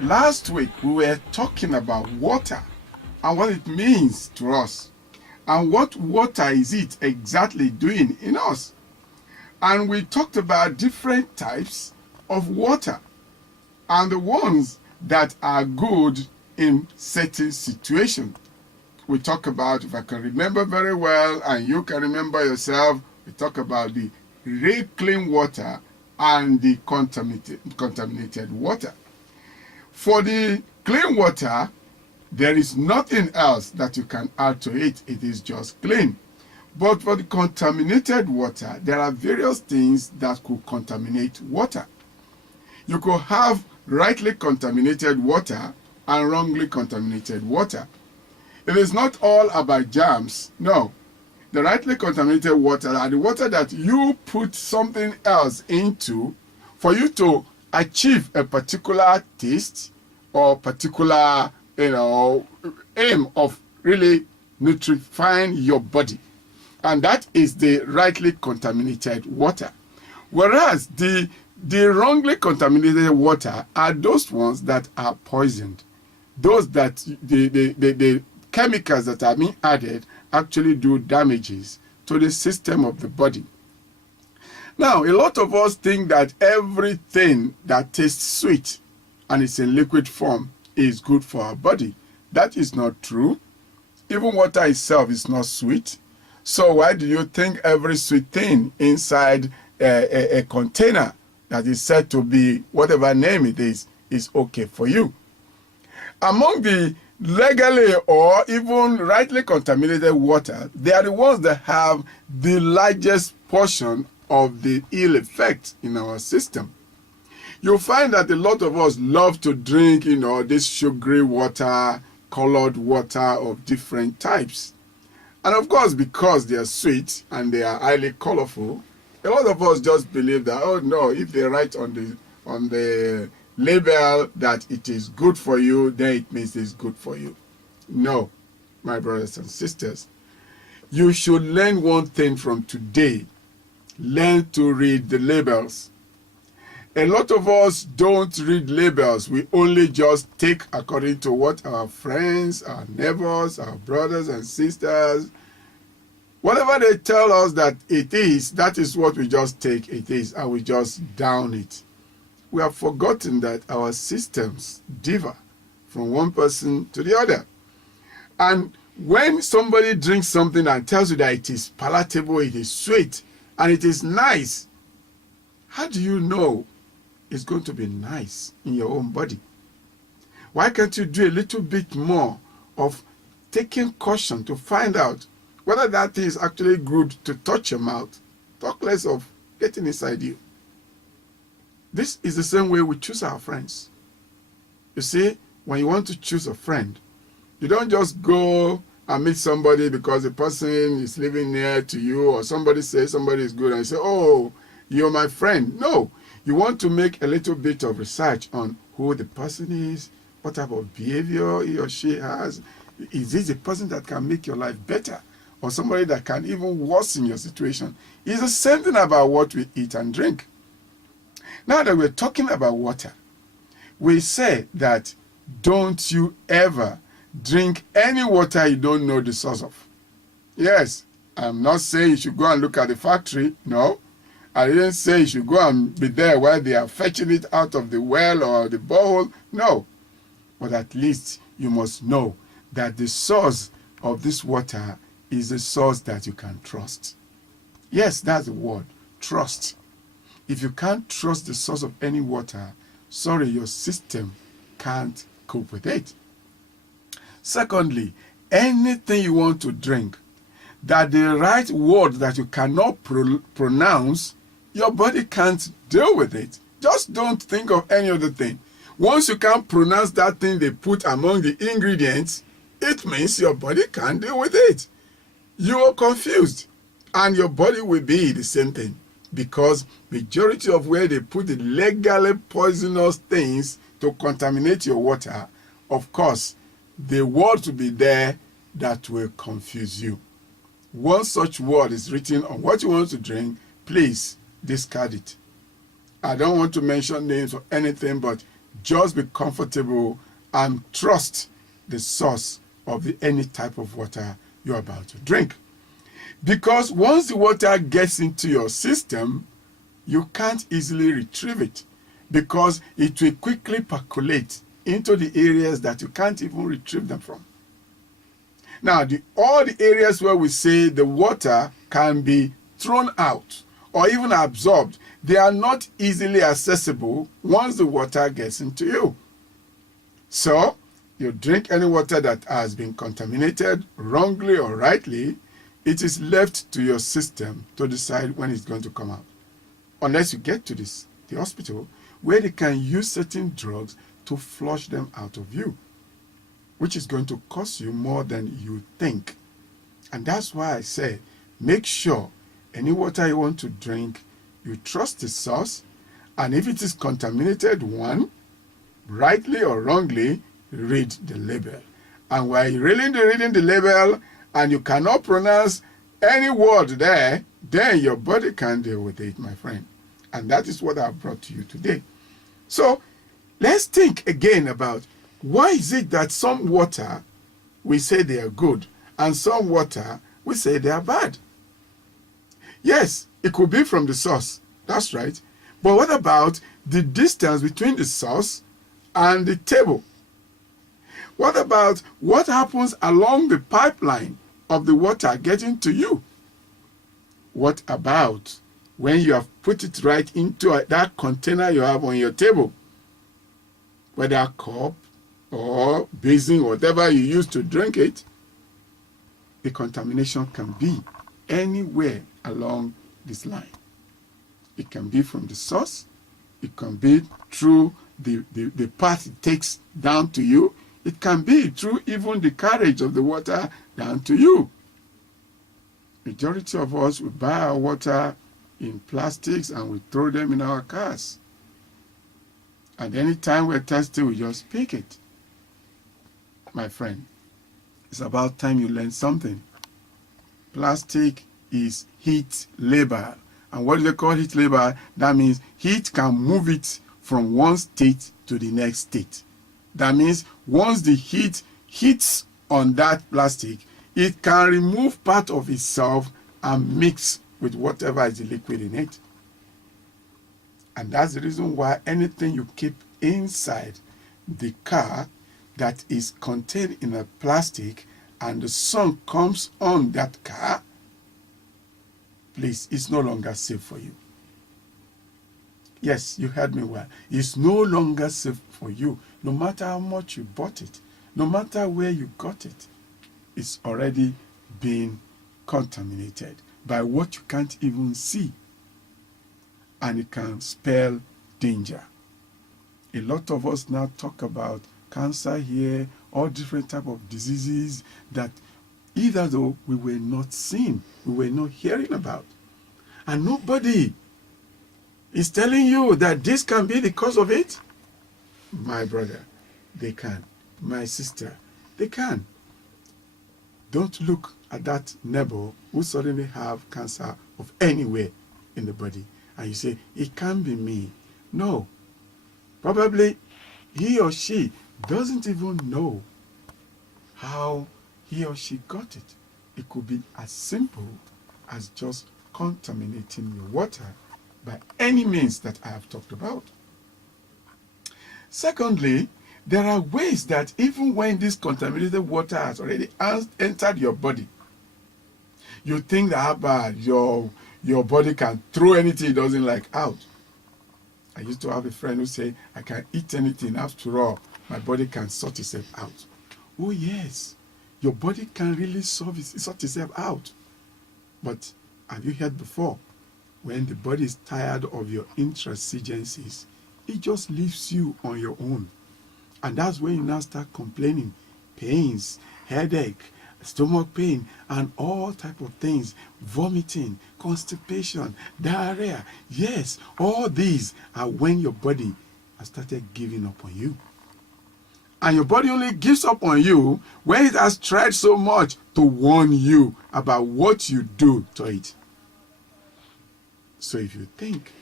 Last week we were talking about water and what it means to us and what water is it exactly doing in us. And we talked about different types of water and the ones that are good in certain situations. We talk about, if I can remember very well and you can remember yourself, we talk about the real clean water and the contaminated water. For the clean water, there is nothing else that you can add to it. It is just clean. But for the contaminated water, there are various things that could contaminate water. You could have rightly contaminated water and wrongly contaminated water. It is not all about germs. No. The rightly contaminated water are the water that you put something else into for you to achieve a particular taste or particular, aim of really nutrifying your body. And that is the rightly contaminated water. Whereas the wrongly contaminated water are those ones that are poisoned. Those that the chemicals that are being added actually do damages to the system of the body. Now, a lot of us think that everything that tastes sweet and is in liquid form is good for our body. That is not true. Even water itself is not sweet. So why do you think every sweet thing inside a container that is said to be whatever name it is okay for you? Among the legally or even rightly contaminated water, they are the ones that have the largest portion of the ill effect in our system. You'll find that a lot of us love to drink, this sugary water, colored water of different types. And of course, because they are sweet and they are highly colorful, a lot of us just believe that, oh no, if they write on the label that it is good for you, then it means it's good for you. No, my brothers and sisters. You should learn one thing from today. Learn to read the labels. A lot of us don't read labels. We only just take according to what our friends, our neighbors, our brothers and sisters, whatever they tell us that it is, that is what we just take it is, and we just down it. We have forgotten that our systems differ from one person to the other. And when somebody drinks something and tells you that it is palatable, it is sweet, and it is nice, how do you know it's going to be nice in your own body? Why can't you do a little bit more of taking caution to find out whether that thing is actually good to touch your mouth? Talk less of getting inside you. This is the same way we choose our friends. You see, when you want to choose a friend, you don't just go and meet somebody because the person is living near to you or somebody says somebody is good and you say, oh, you're my friend. No, you want to make a little bit of research on who the person is, what type of behavior he or she has. Is this a person that can make your life better or somebody that can even worsen your situation? It's the same thing about what we eat and drink. Now that we're talking about water, we say that don't you ever drink any water you don't know the source of. Yes, I'm not saying you should go and look at the factory. No, I didn't say you should go and be there while they are fetching it out of the well or the borehole. No, but at least you must know that the source of this water is a source that you can trust. Yes, that's the word, trust. If you can't trust the source of any water, sorry, your system can't cope with it. Secondly, anything you want to drink, that the right word that you cannot pronounce, your body can't deal with it. Just don't think of any other thing. Once you can't pronounce that thing they put among the ingredients, it means your body can't deal with it. You are confused, and your body will be the same thing, because majority of where they put the legally poisonous things to contaminate your water, of course, the word will be there that will confuse you. One such word is written on what you want to drink, please discard it. I don't want to mention names or anything, but just be comfortable and trust the source of any type of water you're about to drink. Because once the water gets into your system, you can't easily retrieve it, because it will quickly percolate into the areas that you can't even retrieve them from. Now, all the areas where we say the water can be thrown out or even absorbed, they are not easily accessible once the water gets into you. So, you drink any water that has been contaminated, wrongly or rightly, it is left to your system to decide when it's going to come out. Unless you get to the hospital, where they can use certain drugs to flush them out of you, which is going to cost you more than you think. And that's why I say, make sure any water you want to drink, you trust the source, and if it is contaminated one, rightly or wrongly, read the label. And while you're reading the label and you cannot pronounce any word there, then your body can deal with it, my friend. And that is what I've brought to you today. So let's think again about why is it that some water we say they are good and some water we say they are bad. Yes, it could be from the source. That's right. But what about the distance between the source and the table? What about what happens along the pipeline of the water getting to you? What about when you have put it right into that container you have on your table? Whether a cup or basin, whatever you use to drink it, the contamination can be anywhere along this line. It can be from the source. It can be through the path it takes down to you. It can be through even the carriage of the water down to you. Majority of us, we buy our water in plastics and we throw them in our cars. And anytime we're thirsty, we just pick it. My friend, it's about time you learn something. Plastic is heat labile. And what do they call heat labile? That means heat can move it from one state to the next state. That means once the heat hits on that plastic, it can remove part of itself and mix with whatever is the liquid in it. And that's the reason why anything you keep inside the car that is contained in a plastic and the sun comes on that car, please, it's no longer safe for you. Yes, you heard me well. It's no longer safe for you. No matter how much you bought it, no matter where you got it, it's already been contaminated by what you can't even see. And it can spell danger. A lot of us now talk about cancer here, all different type of diseases that either though we were not seeing, we were not hearing about. And nobody is telling you that this can be the cause of it. My brother, they can. My sister, they can. Don't look at that neighbor who suddenly have cancer of anywhere in the body and you say, it can't be me. No. Probably he or she doesn't even know how he or she got it. It could be as simple as just contaminating your water by any means that I have talked about. Secondly, there are ways that even when this contaminated water has already entered your body, you think that your body can throw anything it doesn't like out. I used to have a friend who said, I can eat anything, after all, my body can sort itself out. Oh yes, your body can really sort itself out. But have you heard before, when the body is tired of your intransigencies, it just leaves you on your own. And that's when you now start complaining, pains, headache, stomach pain, and all type of things, vomiting, constipation, diarrhea. Yes, all these are when your body has started giving up on you. And your body only gives up on you when it has tried so much to warn you about what you do to it. So if you think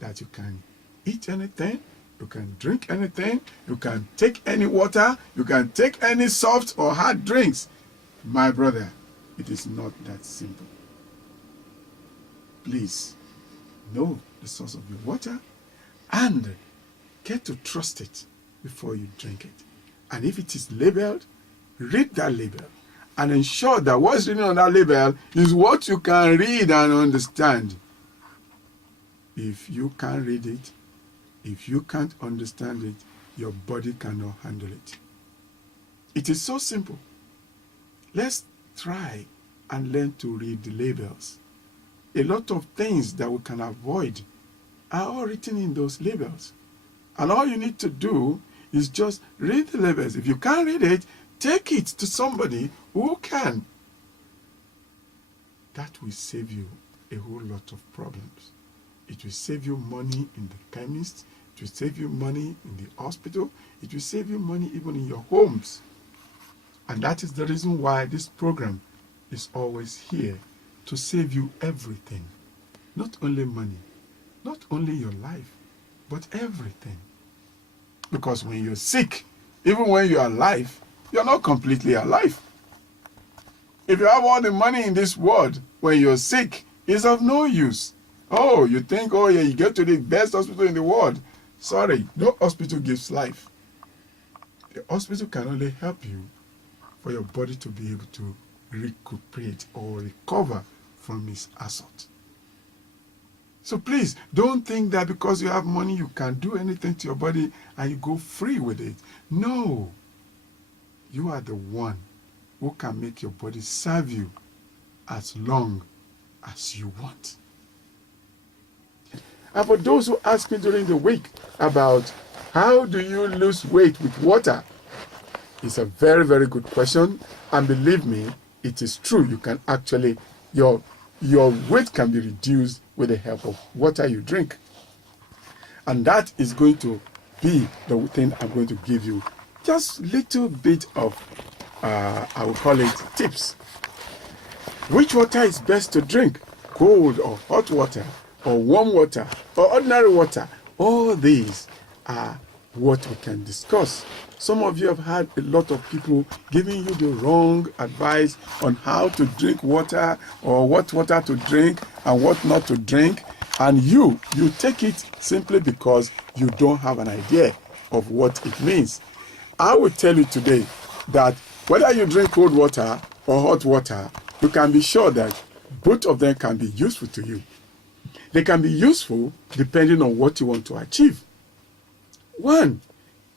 that you can eat anything, You can drink anything. You can take any water. You can take any soft or hard drinks. My brother, it is not that simple. Please know the source of your water and get to trust it before you drink it. And if it is labeled, read that label and ensure that what's written on that label is what you can read and understand. If you can't read it, if you can't understand it, your body cannot handle it. It is so simple. Let's try and learn to read the labels. A lot of things that we can avoid are all written in those labels. And all you need to do is just read the labels. If you can't read it, take it to somebody who can. That will save you a whole lot of problems. It will save you money in the chemist. It will save you money in the hospital. It will save you money even in your homes. And that is the reason why this program is always here, to save you everything. Not only money, not only your life, but everything. Because when you're sick, even when you're alive, you're not completely alive. If you have all the money in this world, when you're sick, it's of no use. Oh, you think, oh yeah, you get to the best hospital in the world. Sorry, no hospital gives life. The hospital can only help you for your body to be able to recuperate or recover from its assault. So please, don't think that because you have money you can do anything to your body and you go free with it. No. You are the one who can make your body serve you as long as you want. And for those who ask me during the week about how do you lose weight with water, it's a very, very good question. And believe me, it is true. You can actually, your weight can be reduced with the help of water you drink. And that is going to be the thing I'm going to give you. Just little bit of, I will call it tips. Which water is best to drink? Cold or hot water, or warm water, or ordinary water? All these are what we can discuss. Some of you have had a lot of people giving you the wrong advice on how to drink water, or what water to drink and what not to drink. And you take it simply because you don't have an idea of what it means. I will tell you today that whether you drink cold water or hot water, you can be sure that both of them can be useful to you. They can be useful depending on what you want to achieve. One,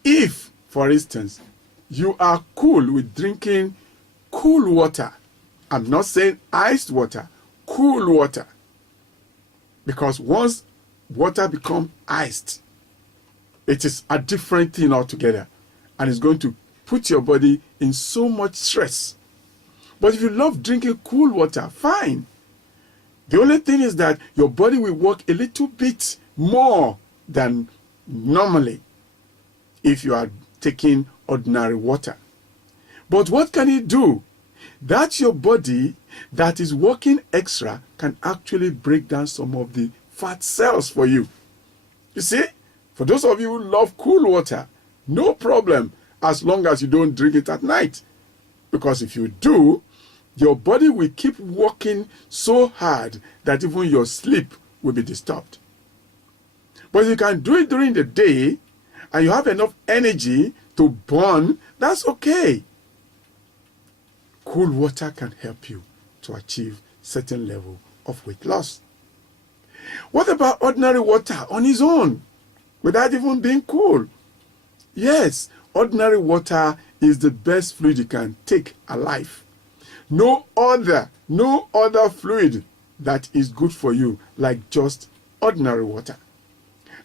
if, for instance, you are cool with drinking cool water, I'm not saying iced water, cool water, because once water becomes iced, it is a different thing altogether, and it's going to put your body in so much stress. But if you love drinking cool water, fine. The only thing is that your body will work a little bit more than normally if you are taking ordinary water. But what can it do? That your body that is working extra can actually break down some of the fat cells for you. You see, for those of you who love cool water, no problem as long as you don't drink it at night. Because if you do, your body will keep working so hard that even your sleep will be disturbed. But you can do it during the day and you have enough energy to burn, that's okay. Cool water can help you to achieve certain level of weight loss. What about ordinary water on its own without even being cool? Yes, ordinary water is the best fluid you can take alive. No other fluid that is good for you like just ordinary water.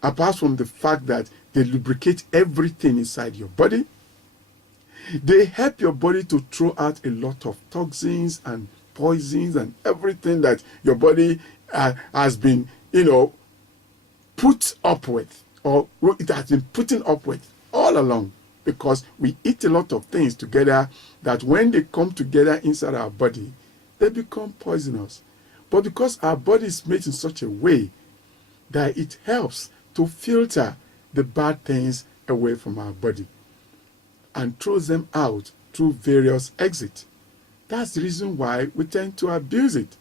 Apart from the fact that they lubricate everything inside your body, they help your body to throw out a lot of toxins and poisons and everything that your body has been, put up with, or it has been putting up with all along. Because we eat a lot of things together that when they come together inside our body, they become poisonous. But because our body is made in such a way that it helps to filter the bad things away from our body and throws them out through various exits. That's the reason why we tend to abuse it.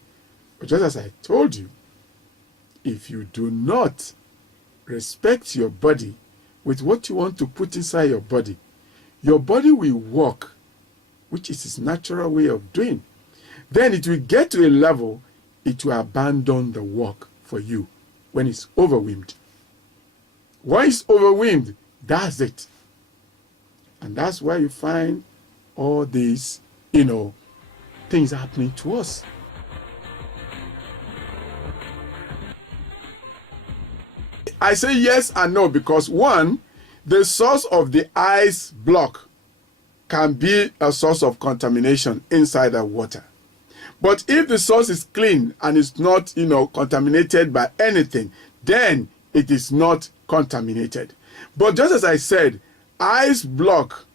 But just as I told you, if you do not respect your body with what you want to put inside your body will work, which is its natural way of doing. Then it will get to a level, it will abandon the work for you when it's overwhelmed. When it's overwhelmed, that's it. And that's why you find all these, things happening to us. I say yes and no because one, the source of the ice block can be a source of contamination inside the water. But if the source is clean and is not, contaminated by anything, then it is not contaminated. But just as I said, ice block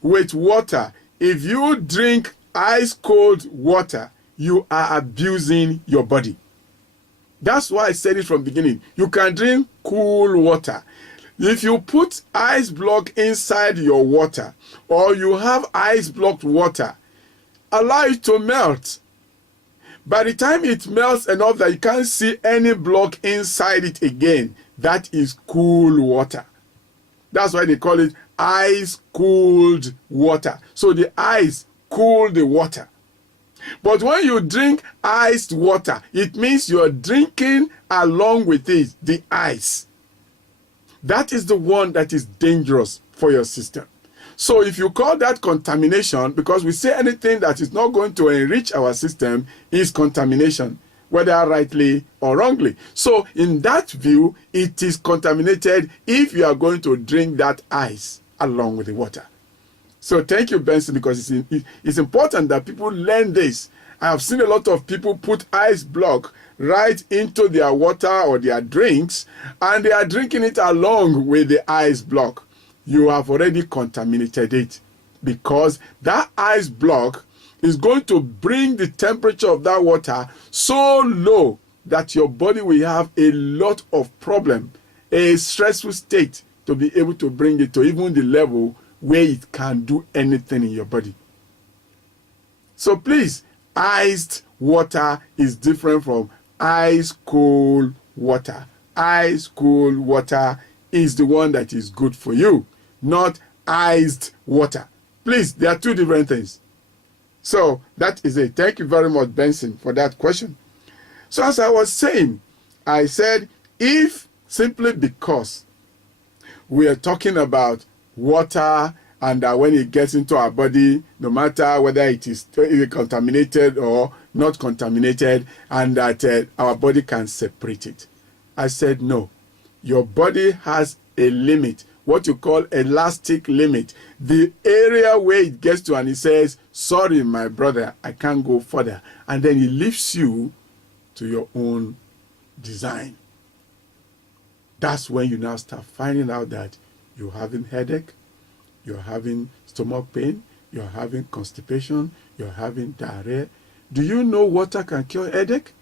with water, if you drink ice cold water, you are abusing your body. That's why I said it from the beginning. You can drink cool water. If you put ice block inside your water, or you have ice blocked water, allow it to melt. By the time it melts enough that you can't see any block inside it again, that is cool water. That's why they call it ice cooled water. So the ice cooled the water. But when you drink iced water, it means you're drinking along with it the ice. That is the one that is dangerous for your system. So if you call that contamination, because we say anything that is not going to enrich our system is contamination, whether rightly or wrongly. So in that view, it is contaminated if you are going to drink that ice along with the water. So thank you, Benson, because it's important that people learn this. I have seen a lot of people put ice block right into their water or their drinks, and they are drinking it along with the ice block. You have already contaminated it, because that ice block is going to bring the temperature of that water so low that your body will have a lot of problem, a stressful state, to be able to bring it to even the level where it can do anything in your body. So please, iced water is different from ice cold water. Ice cold water is the one that is good for you, not iced water. Please, there are two different things. So that is it. Thank you very much, Benson, for that question. So as I was saying, I said, if simply because we are talking about water, and when it gets into our body, no matter whether it is contaminated or not contaminated, and that our body can separate it. I said, no. Your body has a limit, what you call elastic limit. The area where it gets to and it says, sorry, my brother, I can't go further. And then it lifts you to your own design. That's when you now start finding out that you're having headache, you're having stomach pain, you're having constipation, you're having diarrhea. Do you know water can cure headache?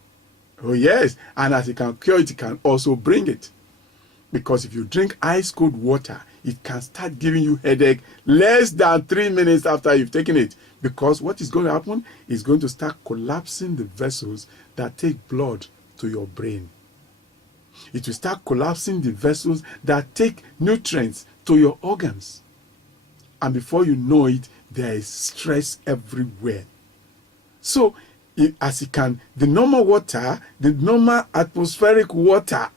Oh yes, and as it can cure it, it can also bring it. Because if you drink ice cold water, it can start giving you headache less than 3 minutes after you've taken it. Because what is going to happen is going to start collapsing the vessels that take blood to your brain. It will start collapsing the vessels that take nutrients to your organs. And before you know it, there is stress everywhere. So, the normal water, the normal atmospheric water,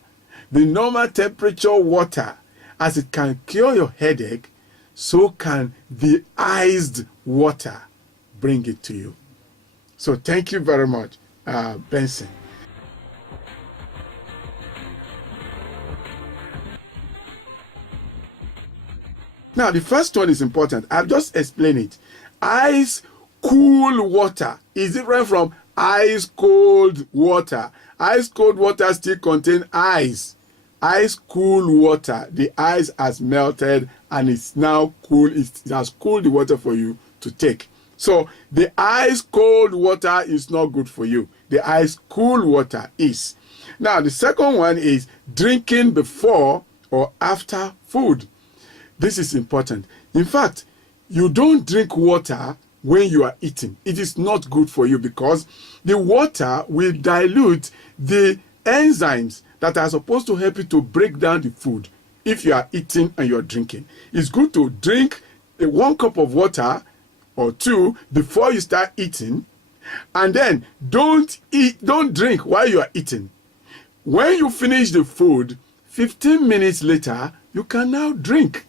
the normal temperature water, as it can cure your headache, so can the iced water bring it to you. So thank you very much, Benson. Now, the first one is important. I've just explained it. Ice cool water is different from ice cold water. Ice cold water still contains ice. Ice cool water, the ice has melted and it's now cool. It has cooled the water for you to take. So the ice cold water is not good for you. The ice cool water is. Now, the second one is drinking before or after food. This is important. In fact, you don't drink water when you are eating. It is not good for you because the water will dilute the enzymes that are supposed to help you to break down the food if you are eating and you're drinking. It's good to drink 1 cup of water or 2 before you start eating, and then don't drink while you are eating. When you finish the food, 15 minutes later, you can now drink.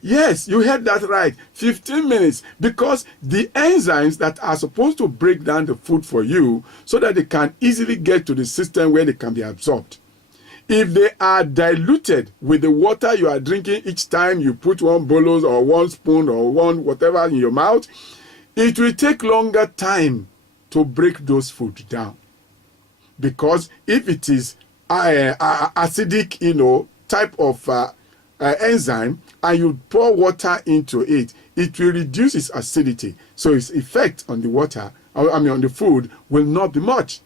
Yes, you heard that right. 15 minutes, because the enzymes that are supposed to break down the food for you so that they can easily get to the system where they can be absorbed. If they are diluted with the water you are drinking each time you put 1 bolus or 1 spoon or 1 whatever in your mouth, it will take longer time to break those food down. Because if it is acidic, type of enzyme, and you pour water into it, it will reduce its acidity. So its effect on the water, on the food, will not be much.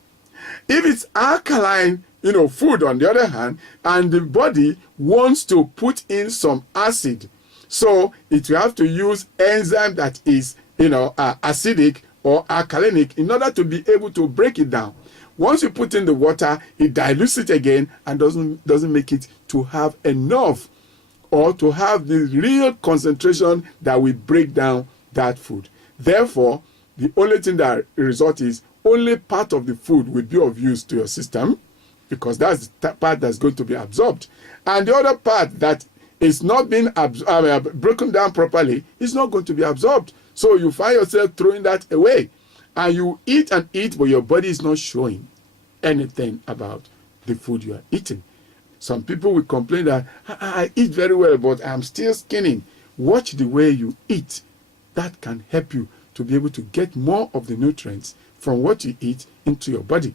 If it's alkaline, food on the other hand, and the body wants to put in some acid, so it will have to use enzyme that is, acidic or alkalinic in order to be able to break it down. Once you put in the water, it dilutes it again and doesn't make it to have enough or to have the real concentration that will break down that food. Therefore, the only thing that results is only part of the food will be of use to your system, because that's the part that's going to be absorbed. And the other part that is not being broken down properly is not going to be absorbed. So you find yourself throwing that away. And you eat and eat, but your body is not showing anything about the food you are eating. Some people will complain that I eat very well, but I'm still skinny. Watch the way you eat. That can help you to be able to get more of the nutrients from what you eat into your body.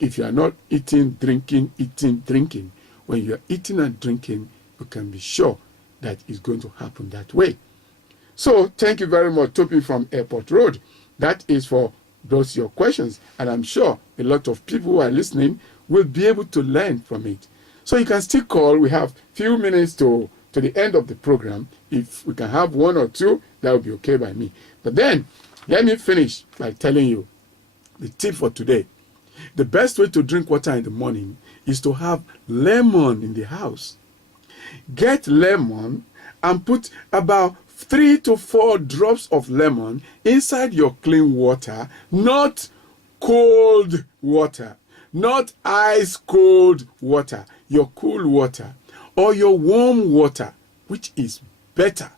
If you are not eating, drinking, when you are eating and drinking, you can be sure that it's going to happen that way. So thank you very much, Topi from Airport Road. That is for those your questions, and I'm sure a lot of people who are listening will be able to learn from it. So you can still call. We have few minutes to the end of the program. If we can have 1 or 2, that would be okay by me. But then let me finish by telling you the tip for today. The best way to drink water in the morning is to have lemon in the house. Get lemon and put about 3 to 4 drops of lemon inside your clean water, not cold water, not ice cold water, your cool water or your warm water, which is better.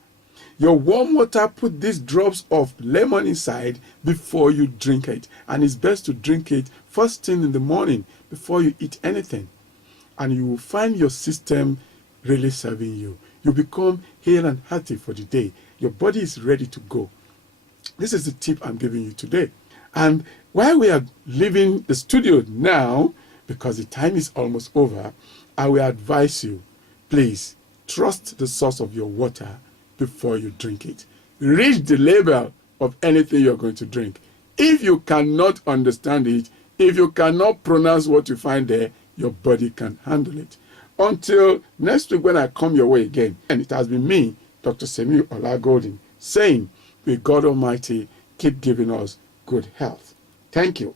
Your warm water, put these drops of lemon inside before you drink it. And it's best to drink it first thing in the morning before you eat anything. And you will find your system really serving you. You become hale and healthy for the day. Your body is ready to go. This is the tip I'm giving you today. And while we are leaving the studio now, because the time is almost over, I will advise you, please trust the source of your water before you drink it. Read the label of anything you're going to drink. If you cannot understand it, if you cannot pronounce what you find there, your body can handle it. Until next week when I come your way again. And it has been me, Dr. Semiyu OlaGolden, saying, may God Almighty keep giving us good health. Thank you.